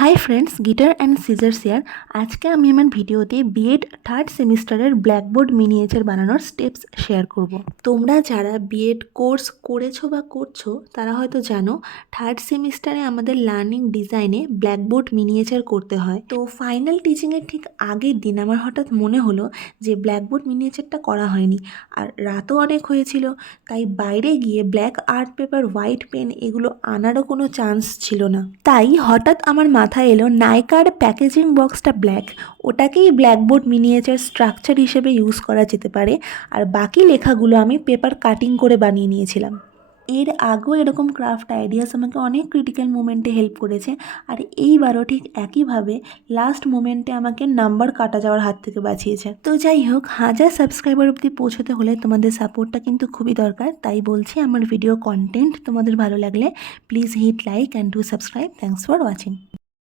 High friends, guitar and scissors ইয়ার। আজকে আমি আমার ভিডিওতে বিএড থার্ড সেমিস্টারের ব্ল্যাকবোর্ড মিনিয়েচার বানানোর স্টেপস শেয়ার করব। তোমরা যারা বিএড কোর্স করেছো বা করছো তারা হয়তো জানো থার্ড সেমিস্টারে আমাদের লার্নিং ডিজাইনে ব্ল্যাকবোর্ড মিনিয়েচার করতে হয়। তো ফাইনাল টিচিংয়ের ঠিক আগের দিন আমার হঠাৎ মনে হলো যে ব্ল্যাকবোর্ড মিনিয়েচারটা করা হয়নি, আর রাতও অনেক হয়েছিল, তাই বাইরে গিয়ে black art paper, white pen এগুলো আনারও কোনো চান্স ছিল না। তাই হঠাৎ আমার মাথায় এলো নাইকার প্যাকেজিং বক্সটা ব্ল্যাক, ওটাকেই ব্ল্যাকবোর্ড মিনিয়েচার স্ট্রাকচার হিসেবে ইউজ করা যেতে পারে। আর বাকি লেখাগুলো আমি পেপার কাটিং করে বানিয়ে নিয়েছিলাম। এর আগেও এরকম ক্রাফট আইডিয়াস আমাকে অনেক ক্রিটিক্যাল মোমেন্টে হেল্প করেছে, আর এইবারও ঠিক একইভাবে লাস্ট মোমেন্টে আমাকে নাম্বার কাটা যাওয়ার হাত থেকে বাঁচিয়েছে। তো যাই হোক, 1000 সাবস্ক্রাইবার অবধি পৌঁছতে হলে তোমাদের সাপোর্টটা কিন্তু খুবই দরকার। তাই বলছি, আমার ভিডিও কন্টেন্ট তোমাদের ভালো লাগলে please hit like and do subscribe. Thanks for watching.